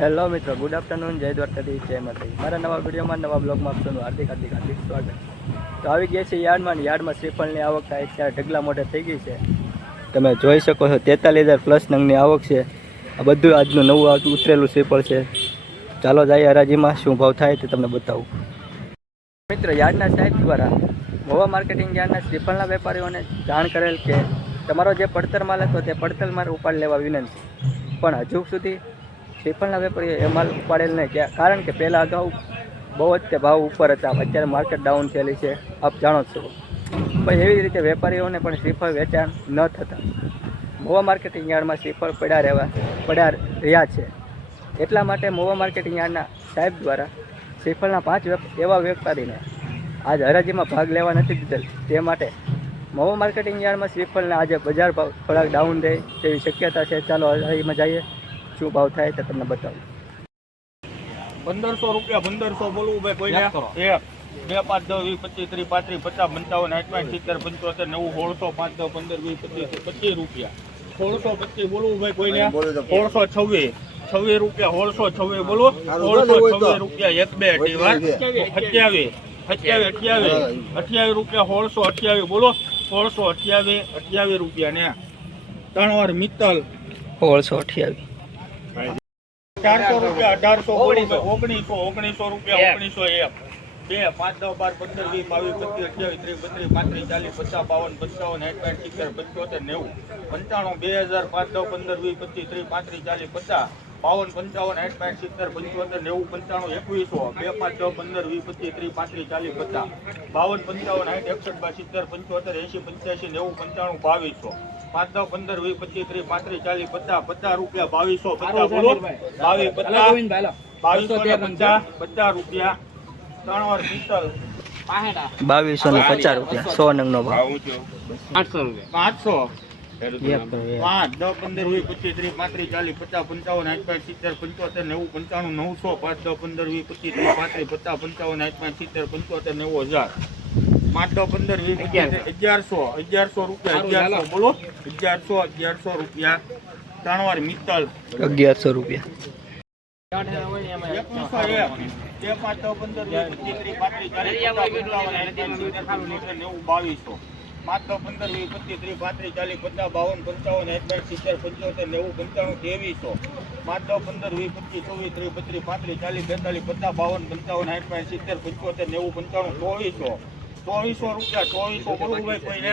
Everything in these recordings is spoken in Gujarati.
હેલો મિત્રો ગુડ આફ્ટરનૂન જય દ્વારકાથી જય માતાજી. મારા નવા વિડીયોમાં, નવા બ્લોગમાં આપનું હાર્દિક હાર્દિક હાર્દિક સ્વાગત. તો આવી ગયા છે યાર્ડમાં યાર્ડમાં શ્રીફળની આવક થાય અત્યારે ઢગલા મોઢે થઈ ગઈ છે. તમે જોઈ શકો છો, તેતાલીસ હજાર પ્લસ નંગની આવક છે. આ બધું આજનું નવું આવતું ઉતરેલું શ્રીફળ છે. ચાલો જઈએ હરાજીમાં, શું ભાવ થાય તે તમને બતાવું. મિત્ર, યાર્ડના સાહેબ દ્વારા મોવા માર્કેટિંગ યાર્ડના શ્રીફળના વેપારીઓને જાણ કરેલ કે તમારો જે પડતર માલ હતો તે પડતર માલ ઉપાડ લેવા વિનંતી. પણ હજુ સુધી શ્રીફળના વેપારીઓ એ માલ ઉપાડેલ નહીં કારણ કે પહેલાં અગાઉ બહુ જ તે ભાવ ઉપર હતા. અત્યારે માર્કેટ ડાઉન થયેલી છે. આપ જાણો જ છો. પણ એવી રીતે વેપારીઓને પણ શ્રીફળ વેચાણ ન થતા. મોવા માર્કેટિંગ યાર્ડમાં શ્રીફળ પડ્યા રહેવા, પડ્યા રહ્યા છે. એટલા માટે મોવા માર્કેટિંગ યાર્ડના સાહેબ દ્વારા શ્રીફળના પાંચ એવા વેપારીને આજ હરાજીમાં ભાગ લેવા નથી દીધેલ. તે માટે મોવા માર્કેટિંગ યાર્ડમાં શ્રીફળના આજે બજાર ભાવ થોડાક ડાઉન રહે તેવી શક્યતા છે. ચાલો હરાજીમાં જઈએ. શું ભાવ થાય તો તમને બતાવું. પંદરસો રૂપિયા પંદરસો બોલવું ભાઈ એક બે પાંચ દસ વીસ પચીસ ત્રીસ પાંત્રીસ પચાસ પંચાવન આઠ પાંચ સિત્તેર પંચોતેર નવું સોળસો પાંચ દસ પંદર વીસ પચીસ પચીસ રૂપિયા. સોળસો પચીસ બોલવું ભાઈ કોઈને? સોળસો છવ્વીસ. છવ્વીસ રૂપિયા સોળસો છવ્વીસ બોલો સોળસો છવ્વીસ રૂપિયા એક બે અઢી વાર અઠ્યાવીસ અઠ્યાવીસ. અઠ્યાવીસ અઠ્યાવીસ રૂપિયા સોળસો અઠ્યાવીસ બોલો. સોળસો અઠ્યાવીસ અઠ્યાવીસ રૂપિયા ને. ત્રણ વાર મિત્તલ. સોળસો અઠ્યાવીસ. ચારસો રૂપિયા અઢારસો ઓગણીસો. ઓગણીસો રૂપિયા ઓગણીસો એક બે પાંચ દસ બાર પંદર વીસ બાવીસ પચીસ અઠ્યાવીસ ત્રીસ બત્રીસ પાંત્રીસ ચાલીસ પચાસ બાવન પંચાવન સાઠ સિત્તેર પંચોતેર નેવું. પંચાણું બે હજાર પાંચ દસ પંદર વીસ પચીસ ત્રીસ પાંત્રીસ ચાલીસ પચાસ બાવન પંચાવન આઠ પાંચ સિત્તેર પંચોતેર નેવું પંચાણું એકવીસો. બે પાંચ દસ પંદર વીસ પચીસ ત્રીસ પાંત્રીસ ચાલીસ પચાસ. બાવન પંચાવન આઠ એકસઠ બાર સિત્તેર પંચોતેર એંસી પંચ્યાસી નેવું પંચાણું બાવીસો. પાંચ દસ પંદર વીસ પચીસ ત્રીસ પાંત્રીસ ચાલીસ પચાસ પચાસ રૂપિયા બાવીસો પચાસ બોલો. બાવીસ પચાસ બાવીસો ને પચાસ પચાસ રૂપિયા ત્રણ વાર પિત્તલ બાવીસો ને પચાસ રૂપિયા સો નંગનો ભાવ. પાંચસો. એક તો પાંચ દસ પંદર વીસ પચીસ ત્રીસ પાંત્રીસ ચાલીસ પચાસ પંચાવન આઠ પાંચ સિત્તેર પંચોતેર નેવું પંચાણું નવસો પાંચ દસ પંદર વીસ પચીસ ત્રીસ પાંત્રીસ પચાસ પંચાવન આઠ પાંચ સિત્તેર પંચોતેર નેવું હજાર. પાંચ પંદર વીસ અગિયારસો અગિયારસો રૂપિયા અગિયારસો બોલો. અગિયારસો અગિયારસો રૂપિયા. ત્રણ વાર મિત્તલ. અગિયારસો રૂપિયા. પચીસ પચાસ પંચાવન બાવીસો. માત્ર પંદર વીસ પચીસ ત્રીસ પાંત્રીસ ચાલીસ પચાસ બાવન પંચાવન પાંચ સિત્તેર પંચોતેર નેવું પંચાણું ત્રેવીસો. દસ પંદર વીસ પચીસ ચોવીસ ત્રીસ બત્રીસ પાંત્રીસ ચાલીસ બેતાલીસ પચાસ બાવન પંચાવન પાંચ સિત્તેર પંચોતેર નેવું પંચાણું ચોવીસો. ચોવીસો રૂપિયા ચોવીસો ભાઈ કોઈને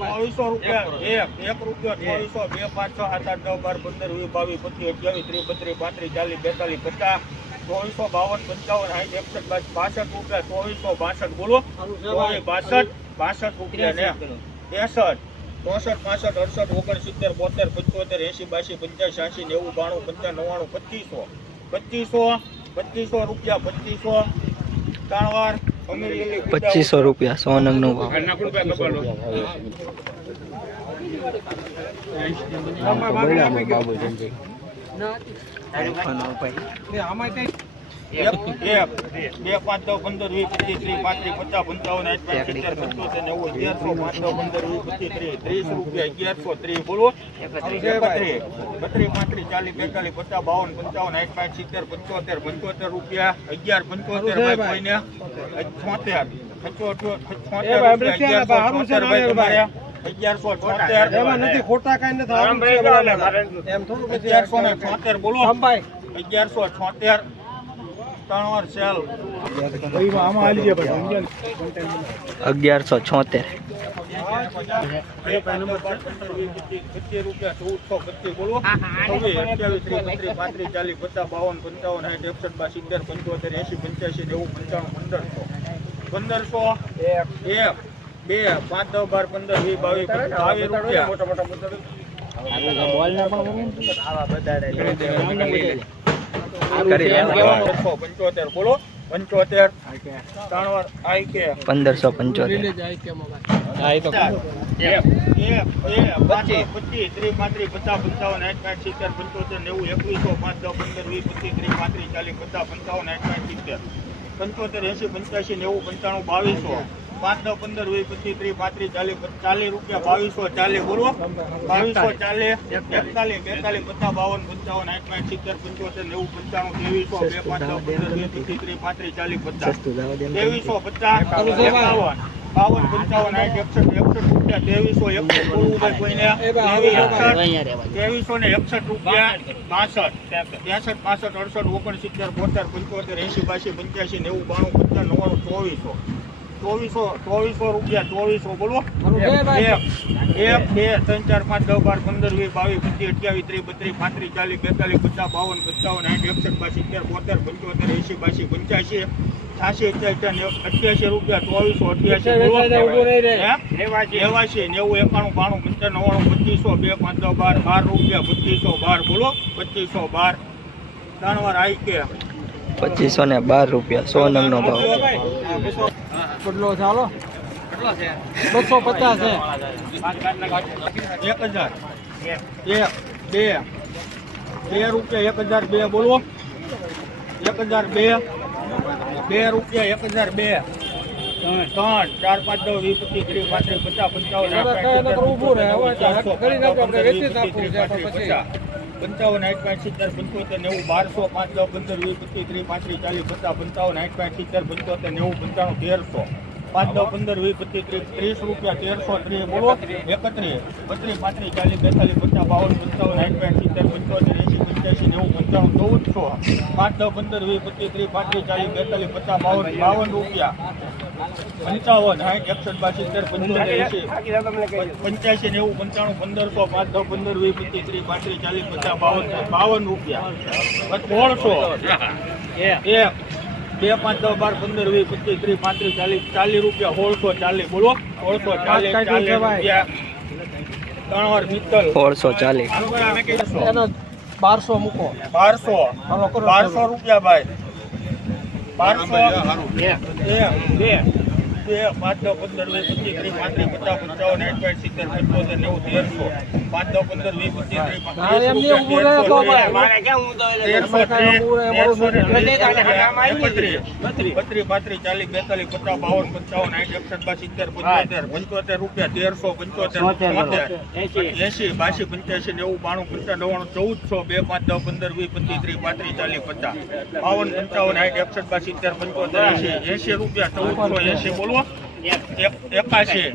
ચોવીસો રૂપિયા એક એક રૂપિયો ચોવીસો બે પાંચ છ સાત આઠ નવ બાર પંદર વીસ બાવીસ પચીસ અઠ્યાવીસ ત્રીસ બત્રીસ પાંત્રીસ ચાલીસ બેતાલીસ પચાસ ચોવીસો બાવન પંચાવન સાઠ એકસઠ બાસઠ રૂપિયા ચોવીસો બાસઠ બોલો. બાસઠ બાસઠ રૂપિયા ને ત્રેસઠ ચોસઠ પાસઠ અડસઠ ઓગણસિત્તેર બોતેર પંચોતેર એસી બાસી પંચ્યાસી નેવું બાણું પંચાવન નવ્વાણું પચીસો પચીસો પચીસો રૂપિયા પચીસો ત્રણવાર અમીરી પચીસો રૂપિયા સોનંગ નંગનો ભાવ. એક બે પાંચ દસ પંદર વીસ પચીસ ત્રીસ પાંત્રીસ પચાસ પંચાવન આઠ પાંચ સિત્તેર પંચોતેર નેવું અગિયારસો પાંચ દસ પંદર વીસ પચીસ ત્રીસ ત્રીસ રૂપિયા અગિયારસો ત્રીસ બોલો. એકત્રીસ. બત્રીસ પાંત્રીસ ચાલીસ બેતાલીસ પચાસ બાવન પંચાવન આઠ પાંચ સિત્તેર પંચોતેર પંચોતેર રૂપિયા અગિયાર પંચોતેર ભાઈ કોઈને? છોતેર. પંચોતેર છોતેર અગિયારસો છોતેર. ખોટા કઈ નથી અગિયારસો ને છોતેર બોલો. અગિયારસો છોતેર. અગિયારસો છોતેર પંદરસો એક બે પાંચ દસ બાર પંદર વીસ બાવીસ બાવીસ રૂપિયા પંદરસો પંચોતેર બોલો. પંચોતેર પંદરસો પંચોતેર. પંચોતેર નેવું એકવીસો પાંચ દસ પંદર વીસ પચીસ ત્રીસ પાંત્રીસ પચાસ પંચાવન આઠ પાંચ પંચોતેર એંશી પંચ્યાસી નેવું પંચાણું બાવીસો. એકસઠ રૂપિયા, ત્રેવીસો, એકસઠ બોલવું ને એકસઠ રૂપિયા પાસઠ ત્રેસઠ પાસઠ અડસઠ, ઓગણસિત્તેર, બોતેર, પંચોતેર એસી બાસી, પંચ્યાસી, નેવું, બાણું, પંચાવન, નવ્વાણું, ચોવીસો. ચોવીસો ચોવીસો રૂપિયા ચોવીસો બોલો. એક એક બે ત્રણ ચાર પાંચ દસ બાર પંદર વીસ બાવીસ પચીસ અઠ્યાવીસ ત્રીસ બત્રીસ પાંત્રીસ ચાલીસ બેતાલીસ પચાસ બાવન પંચાવન આઠ એકસઠ બાસી સિત્તેર બોતેર પંચોતેર એસી બાસી પંચ્યાસી છાસી અઠ્યાસી અઠ્યાસી રૂપિયા ચોવીસો અઠ્યાસી નેવાસી નેવું એકાણું બાણું પંચાણું નવ્વાણું પચીસો બે પાંચ દસ બાર બાર રૂપિયા પચીસો બાર બોલો. પચીસો બાર. ત્રણ વાર આવી કે પચીસો ને બાર રૂપિયા સો નંગનો ભાવ. કેટલો ચાલો બસો પચાસ એક હજાર. એક બે. બે રૂપિયા એક હજાર બે બોલો. એક હજાર બે. બે રૂપિયા એક હજાર બે. ત્રણ ચાર પાંચ દસ વીસ પચીસ ત્રીસ પાંત્રીસ પચાસ પંચાવન પંચાવન આઠ પાંચ સિત્તેર પંચોતેર નેવું બારસો પાંચ દસ પંદર વીસ પચીસ ત્રીસ પાંત્રીસ ચાલીસ પચાસ પંચાવન આઠ પાંચ સિત્તેર પંચોતેર નેવું પંચાણું તેરસો. પાંચ દસ પંદર વીસ પચીસ ત્રીસ ત્રીસ રૂપિયા તેરસો ત્રીસ બોલો. એકત્રીસ બત્રીસ પાંત્રીસ ચાલીસ બેતાલીસ પચાસ બાવન પંચાવન આઠ પાંચ સિત્તેર પંચોતેર એસી પંચ્યાસી નેવું પંચાણું ચૌદસો. પાંચ દસ પંદર વીસ પચીસ ત્રીસ પાંત્રીસ ચાલીસ બેતાલીસ પચાસ બાવન બાવન રૂપિયા. પંચાવન સાઠ એકસઠ બાસી પંચોતેર એંશી. પંચ્યાસી નેવું પંચાણું પંદરસો પાંચ દસ પંદર વીસ પચીસ ત્રીસ પાંત્રીસ ચાલીસ પચાસ બાવન બાવન રૂપિયા. સોળસો. એક. બે પાંચ દસ બાર પંદર વીસ પચીસ ત્રીસ પાંત્રીસ ચાલીસ ચાલીસ રૂપિયા સોળસો ચાલીસ. બોલો? સોળસો ચાલીસ ચાલીસ? રૂપિયા. ત્રણ વાર મિત્તલ સોળસો ચાલીસ. બારસો મૂકો. બારસો. બારસો રૂપિયા ભાઈ. બારસો બે. બે પાંચ દસ પંદર વીસ પચીસ ત્રીસ પાંત્રીસ પચાસ પંચાવન આઠ પાંચ સિત્તેર પંચોતેર નેવું તેરસો. પાંચ દસ પંદર વીસ પચીસ ત્રીસ પાંત્રીસ ચાલીસ બેતાલીસ પચાસ બાવન પંચાવન આઠ એકસઠ સિત્તેર પંચોતેર પંચોતેર રૂપિયા તેરસો પંચોતેર છોતેર એસી બાસી પંચ્યાસી નેવું બાણું પંચાવન નવ્વાણું ચૌદસો બે પાંચ દસ પંદર વીસ પચીસ ત્રીસ પાંત્રીસ ચાલીસ પચાસ. બાવન પંચાવન આઠ એકસઠ બાસી સિત્તેર પંચોતેર એસી એસી રૂપિયા ચૌદસો એસી બોલો. એક- એકાશી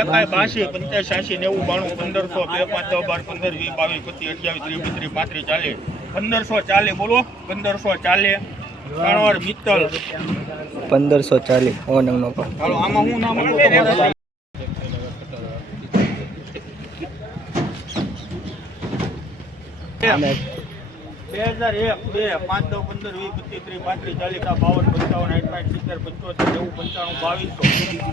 એકાય બાસી પંચાસ છ્યાસી નેવું બાણું પંદરસો બે પાંચ દસ બાર પંદર વીસ બાવીસ પચીસ અઠ્યાવીસ ત્રીસ બત્રીસ પાંત્રીસ ચાલીસ. પંદરસો ચાલીસ બોલો. પંદરસો ચાલીસ. ત્રણ મિત્તલ. પંદરસો ચાલીસ. સો નંગનો ચાલો આમાં હું નામ તમારું? બે હજાર એક, બે, પાંચ, દસ, પંદર, વીસ, પચીસ, ત્રીસ, પાંત્રીસ, ચાલીસ બાવન, પંચાવન પાંચ સિત્તેર, પંચોતેર, નેવું, પંચાણું, બાવીસો.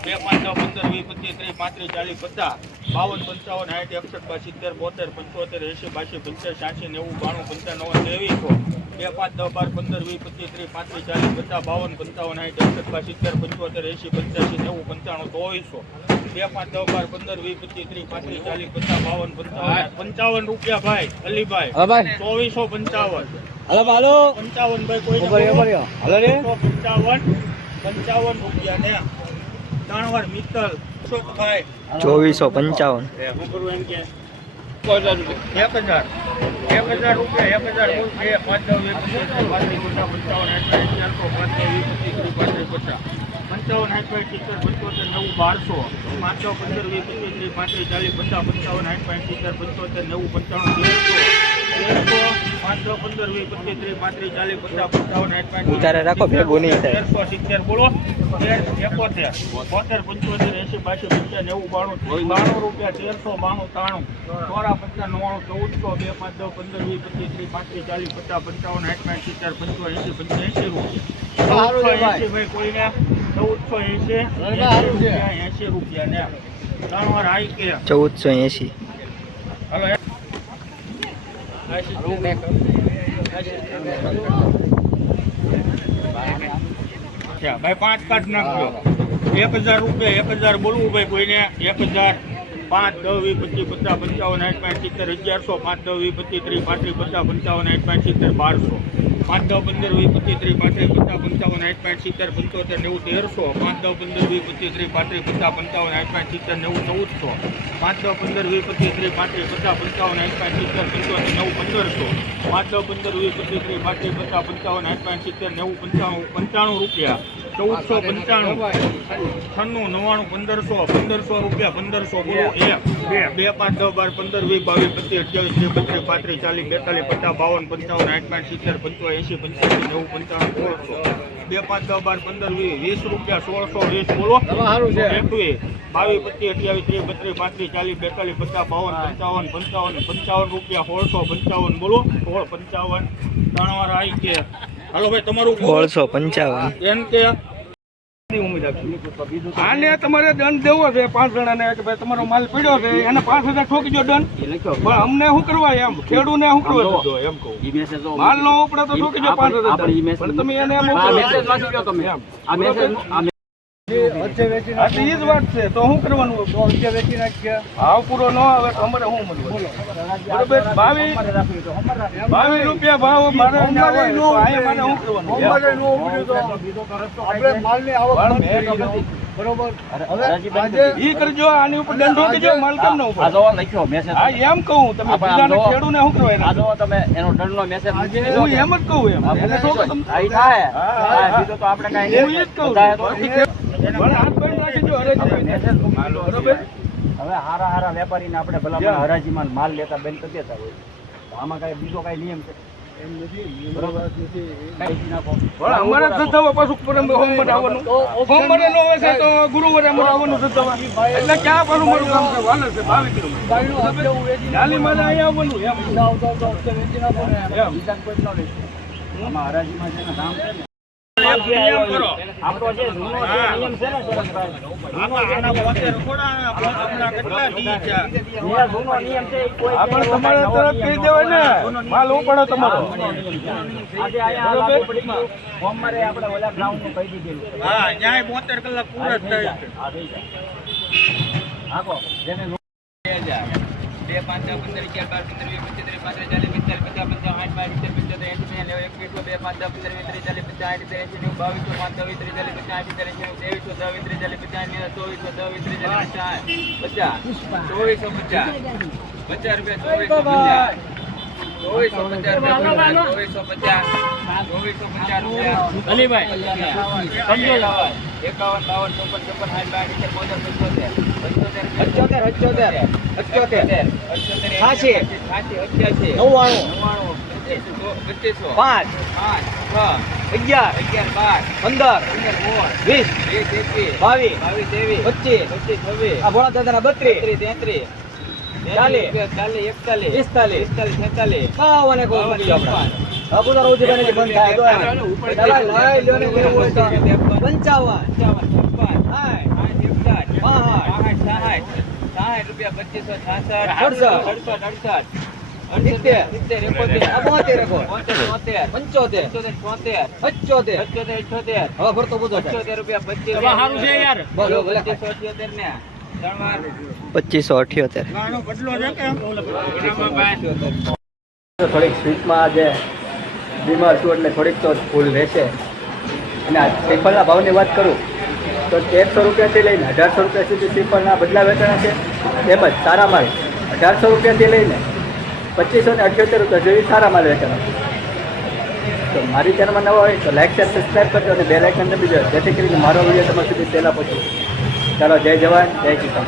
બે, પાંચ, દસ, પંદર, વીસ, પચીસ, ત્રીસ, પાંત્રીસ, ચાલીસ, પચાસ. બાવન, પંચાવન, આઠ, એકસઠ બાર સિત્તેર, બોતેર, પંચોતેર એસી બાસી પંચાસ સાસી નેવું, બાણું પંચાણું ત્રેવીસો. બે, પાંચ, દસ, બાર, પંદર, વીસ, પચીસ, ત્રીસ, પાંત્રીસ, ચાલીસ, પચાસ, બાવન, પંચાવન, આઠ, એકસઠ બાર સિત્તેર, પંચોતેર, એંશી, પંચ્યાસી, નેવું, પંચાણું, ચોવીસો. બે પાંચ દસ બાર પંદર વીસ પચીસ ત્રીસ પાંત્રીસ ચાલીસ પચાસ બાવન પંચાવન. પંચાવન રૂપિયા ભાઈ અલીભાઈ. હા ભાઈ. ચોવીસો પંચાવન. હાલો હાલો. પંચાવન ભાઈ કોઈ હાલો રે. પંચાવન પંચાવન રૂપિયા ને ત્રણ વાર મિત્તલ ભાઈ ચોવીસો પંચાવન. એક હજાર એક હજાર. રૂપિયા એક હજાર બે પાંચ દસ પચીસ પંચાવન ચારસો પાંચ પચીસ પચાસ. પંચાવન આઠ સિત્તેર પંચોતેર નવું બારસો પાંચ પંદર વીસ પચીસ ત્રીસ પાંત્રીસ ચાલીસ પચાસ પંચાવન આઠ પાંચ સિત્તેર પંચોતેર નવું પંચાણું તેરસો તેરસો પાંચ પંદર વીસ પચીસ ત્રીસ પાંત્રીસ ચાલીસ પચાસ પંચાવન આઠ પાંચ ઉતારે રાખો, ભેગું નહીં તેરસો સિત્તેર બોલો એકોતેર બોતેર પંચોતેર એસી બાસી પંચાસ નેવું બાણું બાણું રૂપિયા તેરસો બાણું ત્રાણું ચોરા પચાસ નવ્વાણું ચૌદસો બે પાંચ દસ પંદર વીસ પચીસ ત્રીસ પાંત્રીસ ચાલીસ પચાસ પંચાવન આઠ પાંચ સિત્તેર પંચોતેર એસી પંચ્યાસી રૂપિયા કોઈને ચૌદસો એસી. એસી રૂપિયા ને ત્રણ વાર કે. ચૌદસો એંશી. હાલો ભાઈ પાંચ કાર્ડ નાખજો. એક હજાર રૂપિયા એક હજાર બોલવું ભાઈ કોઈને. એક હજાર પાંચ દસ વીસ પચીસ પચાસ પંચાવન આઠ પાંચ સિત્તેર અગિયારસો પાંચ દસ વીસ પચીસ ત્રીસ પાંત્રીસ પચાસ પંચાવન આઠ પાંચ સિત્તેર બારસો. પાંચ દસ પંદર વીસ પચીસ ત્રીસ પાંત્રીસ પચાસ પંચાવન આઠ પાંચ સિત્તેર પંચોતેર નેવું તેરસો પાંચ દસ પંદર વીસ પચીસ ત્રીસ પાંત્રીસ પચાસ પંચાવન આઠ પાંચ સિત્તેર નેવું ચૌદસો પાંચ દસ પંદર વીસ પચીસ ત્રીસ પાંત્રીસ પચાસ પંચાવન આઠ પાંચ સિત્તેર પંચોતેર નવ પંદરસો પાંચ દસ પંદર વીસ પચીસ ત્રીસ પાંત્રીસ પચાસ પંચાવન આઠ પાંચ સિત્તેર નેવું પંચાણું પંચાણું રૂપિયા ચૌદસો પંચાણું છન્નું નવ્વાણું પંદરસો પંદરસો રૂપિયા પંદરસો બોલો એક બે બે પાંચ દસ બાર પંદર વીસ બાવીસ પચીસ અઠ્યાવીસ ત્રીસ બત્રીસ પાંત્રીસ ચાલીસ બેતાલીસ પચાસ બાવન પંચાવન આઠ પાંચ સિત્તેર પંચાવન એંસી પંચ્યાસી નેવું પંચાણું સોળસો. બે પાંચ દસ બાર પંદર વીસ વીસ રૂપિયા સોળસો વીસ બોલો. એકવીસ બાવીસ પચીસ અઠ્યાવીસ ત્રીસ બત્રીસ પાંત્રીસ ચાલીસ બેતાલીસ પચાસ બાવન પંચાવન પંચાવન પંચાવન રૂપિયા સોળસો પંચાવન બોલો. સોળ પંચાવન. ત્રણ વાર આવી કે હાલો ભાઈ તમારું સોળસો પંચાવન. એમ કે આને તમારે દંડ દેવો છે પાંચ જણાને કે ભાઈ તમારો માલ પડ્યો છે એને પાંચ હજાર ઠોકી દો દંડ પણ અમને શું કરવા એમ? ખેડૂને શું કરવા એમ કહું. માલ નો ઉપડે તો ઠોકી દો પાંચ હજાર. તમે એને એમ. ઉપડો. હા, તો ઈ જ વાત છે. તો શું કરવાનું? ભાવ પૂરો ન આવે તો અમારે શું મળવું? બરોબર બાવીસ બાવીસ રૂપિયા ભાવ મારે અહીંયા હોય તો અહીંયા મારે શું ઈ કરજો આની ઉપર દંડ ઠોકી દો માલ કેમ ન ઉપર હા એમ કહું તમે બીજાને ખેડૂને શું કરવા એના? હું એમ જ કહું એમ. એને ઠોકો તમે હું ઈ જ કહું છું. પણ હાથ બંધ રાખી દો, હરેક રીતે. બરોબર? હવે હારા હારા વેપારીને આપણે ભલામણ હરાજીમાં માલ લેતા બંધ કરી દેતા હોય. તો આમાં કઈ બીજો કઈ નિયમ છે? તો હરાજીમાં છે ને કામ નિયમ કરો. આપણો જે જૂનો નિયમ છે ને તમારે તરફ કહી દેવાય ને. માલ ઉપાડો તમારો. હા ન્યાય બોતેર કલાક પૂરા જ થાય છે. બે, પાંચ પંદર, અગિયાર, બાર, પંદર, વીસ, પચીસ, ત્રીસ, પાંત્રીસ, ચાલીસ, પિસ્તાલીસ, પચાસ, પંચાવન આઠ બાર વીસ પંચોતેર એંસી નેવું એકવીસો બે, પાંચ, દસ, પંદર, વીસ, ત્રીસ, ચાલીસ, પચાસ, સાઠ એંસી નેવું, બાવીસો પાંચ દસ વીસ ત્રીસ, ચાલીસ, પચાસ આઠ ત્રીસ એંસી ત્રેવીસો દસ ત્રીસ, ચાલીસ, પચાસ ચોવીસો દસ ત્રીસ, ચાલીસ, પચાસ પચાસ, ચોવીસો પચાસ પચાસ રૂપિયા, ચોવીસો પચાસ. પાંચ અગિયાર અગિયાર બાર પંદર વીસ વીસ એકવીસ બાવીસ બાવીસ ત્રેવીસ પચીસ પચીસ છવ્વીસ આ ભોળા દાદાના બત્રીસ ત્રીસ તેત્રીસ ચાલીસ. ચાલીસ એકતાલીસ પિસ્તાલીસ પિસ્તાલીસ છેતાલીસ. બાવન એક બાવન, રૂપિયા છપ્પન. બાપુદાર ઉજીભાઈને જે બંધ થાય તો લઈ લ્યો ને લેવું હોય તો. પંચાવન. પંચાવન સાઠ, સાઠ એકસઠ બાસઠ, સાઠ સાઠ. સાઠ રૂપિયા પચીસો છાસઠ. અડસઠ. અડસઠ સિત્તેર. સિત્તેર એકોતેર. બોતેર બોતેર પંચોતેર. પંચોતેર પંચોતેર. અઠ્યોતેર અઠ્યોતેર હવે ફરતો બધો. પંચોતેર રૂપિયા પચીસ. બોલો, બોલો. પચીસો અઠ્યોતેર ને. પચીસો અઠ્યોતેર. થોડીક સ્વીટમાં આજે બીમાર છું એટલે થોડીક તો ફૂલ રહેશે. અને આ શ્રીફળના ભાવની વાત કરું, તો તેરસો રૂપિયાથી લઈને અઢારસો રૂપિયા સુધી શ્રીફળના બદલા વેચાણ છે. તેમજ સારા માલ, અઢારસો રૂપિયાથી લઈને પચીસો ને અઠ્યોતેર રૂપિયા જેવી સારા માલ વેચાણ તો મારી ચેનલમાં નવા હોય તો લાઈક શેર સબસ્ક્રાઈબ કરજો અને બે લાઇકન દબી દો જેથી કરીને મારો વીડિયો તમારા સુધી પહેલાં પહોંચે. ચાલો જય જવાન જય કિસાન.